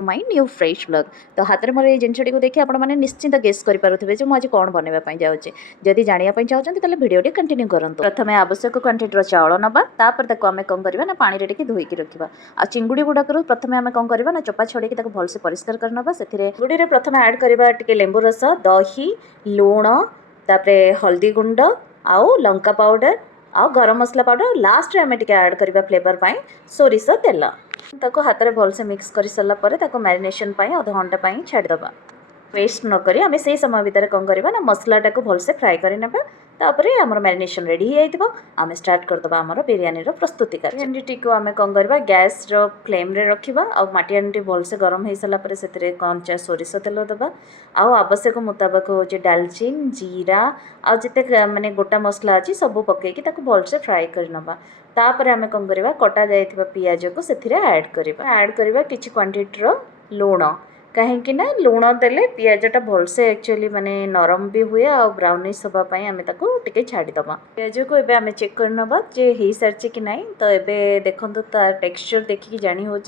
My new fresh blog तो हाथ में मोर जिनटी को देखिए आपने निश्चिंत गेस करेंगे मुझे कौन बनवाई जाऊँगी जदि जानापी चाहते तो भिडियो कंटिन्यू करूँ। प्रथम आवश्यक क्वांटिटी चाउल नवा आम कौन करवा ना पानी रे धोईक रखा आ चिंगुड़ी गुड़ाक प्रथम आम कौन करवा ना चोपा छड़े भलसे परिष्कार करना से चिंगुड़ी प्रथम ऐड करवा लेंबू रस दही लुण तापर हल्दी गुंड आउ लंका पाउडर आउ गरम मसला पाउडर लास्ट आम ऐड करवा फ्लेवर पाई सोरिष तेल ताको हाथ में भलसे मिक्स कर सारापर मैरिनेशन अध घंटा छाड़ीदे वेस्ट नक आम से समय भितर कौन करवा ना मसलाटा को भलसे फ्राए करने तापर आमर मैरिनेशन रेडी हो आम स्टार्ट करदे आमर बिरियानी प्रस्तुति हांडी को आम कौन करवा गैस फ्लेम रे रखा और माटी हांडी भलसे गरम हो सारापर से कंचा सोरिष तेल देवा आउ आवश्यक मुताबक हूँ डालचीन जीरा आउ जिते माने गोटा मसला अच्छी सब पकईकि भलसे फ्राए करनवा तापर आम कौन करवा कटा जाइथिबा पियाज को से ऐड करवा किछि क्वांटिटी लुण कहीं ना लुण देले पियाजटा भलसे एक्चुअली माने नरम भी हुए आ ब्राउनिश होगापाई आम टे छाड़ीदे पियाज को एबे आम चेक करनवा जे हो सारी कि ना तो एबे देखो तार टेक्सचर देखिकी जानी हो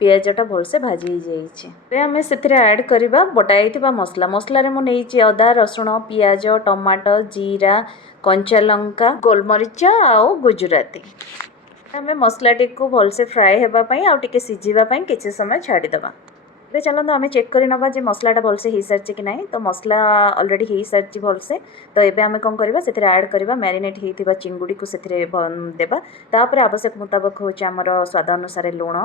पियाजटा भलसे भाजी जाइए आम से ऐड करवा बटाई मसला मसला रे मुझे अदा रसुण पियाज टमाटो जीरा कंचा लंका गोलमरीच आउ गुजराती आम मसलाटी को भलसे फ्राए होगापाई आउ टिके सिझापाई किसी समय छाड़ीदे ए चलते आम चेक कर ना मसलाटा भलसे हो सारी कि ना तो मसला अलरेडी हो सारी भलसे तो ये आम कौन करवा से ऐड करवा मैरिनेट होता चिंगुड़ी को से देवा तापर आवश्यक मुताबक हूँ आमर स्वाद अनुसार लुण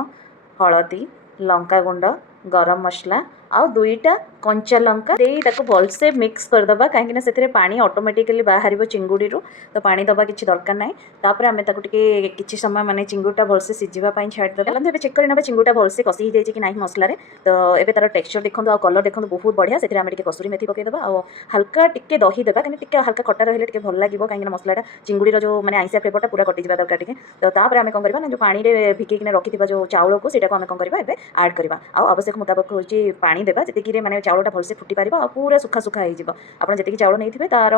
हलदी लंका गुंड गरम मसला आउ दुईटा कंचा लंका भलसे मिक्स करदे कहीं से पानी ऑटोमेटिकली बाहर चिंगुड़ी तो पानी दबा किसी दरकार ना तापर आम कि समय माने चिंगुड़ा भलसे सिझापी छाड़ीदे चेक करना चिंगुड़ा भलसे कषि जाइए कि ना मसला तो ये तार टेक्सचर देखो आ कलर देखो बहुत बढ़िया से आम कसुरी मेथी पकईदे आ हल्का टिके दही देवा कहीं हल्का खटा रही भल लगे कहीं मसलाटा चिंगुड़ी जो मैंने आइसिया फ्लेवरटा पूरा कटिजा दरकार टे तो तापर आम कौन करवा ना जो पानी में भिगेकिना रखी जो चाउल को सीटा आम कौन करवा ऐड करवा आवश्यक मुताबक हूँ पानी देवा जी मैंने चाउलटा भलसे फुटी पार आ पूरा सुखा सुखा हो जी चाउल नहीं तार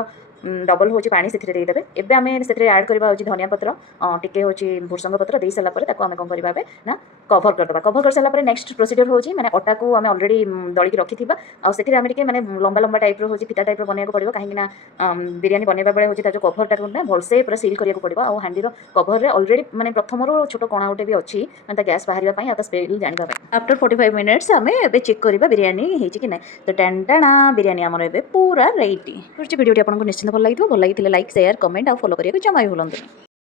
डबल हूँ पानी से देदेवे एवं आम से ऐड करवा धनिया पत्र टिके हूँ भूसंग पत्र दे सारापर आम कौन करवा ना कभर करदे कभर कर सारापर नेक्स्ट प्रोसीजर हूँ मैंने अटा को आम अलरेडी दलिक रखी आम टे मैंने लंबा लंबा टाइप हूँ फिता टाइप बनवाक पड़ो कहीं बिरियानी बनवा बेले हूँ जो कभरटा ना भलसे पूरा सील करा पड़ो आ हांडीर कभर अलरेडी मैंने प्रथम छोट कणा गोटे भी अच्छी मैंने गैस बाहर स्मेल जाना आफ्टर 45 मिनिट्स आम ए चेक करवा बिरियानी कि ना तो टेंटाणा बिरियानी आमर ए पूरा रेडी भिडियो आपको निश्चित भल लगी लाइक शेयर कमेंट आ फॉलो करिए जमा भी भूलु।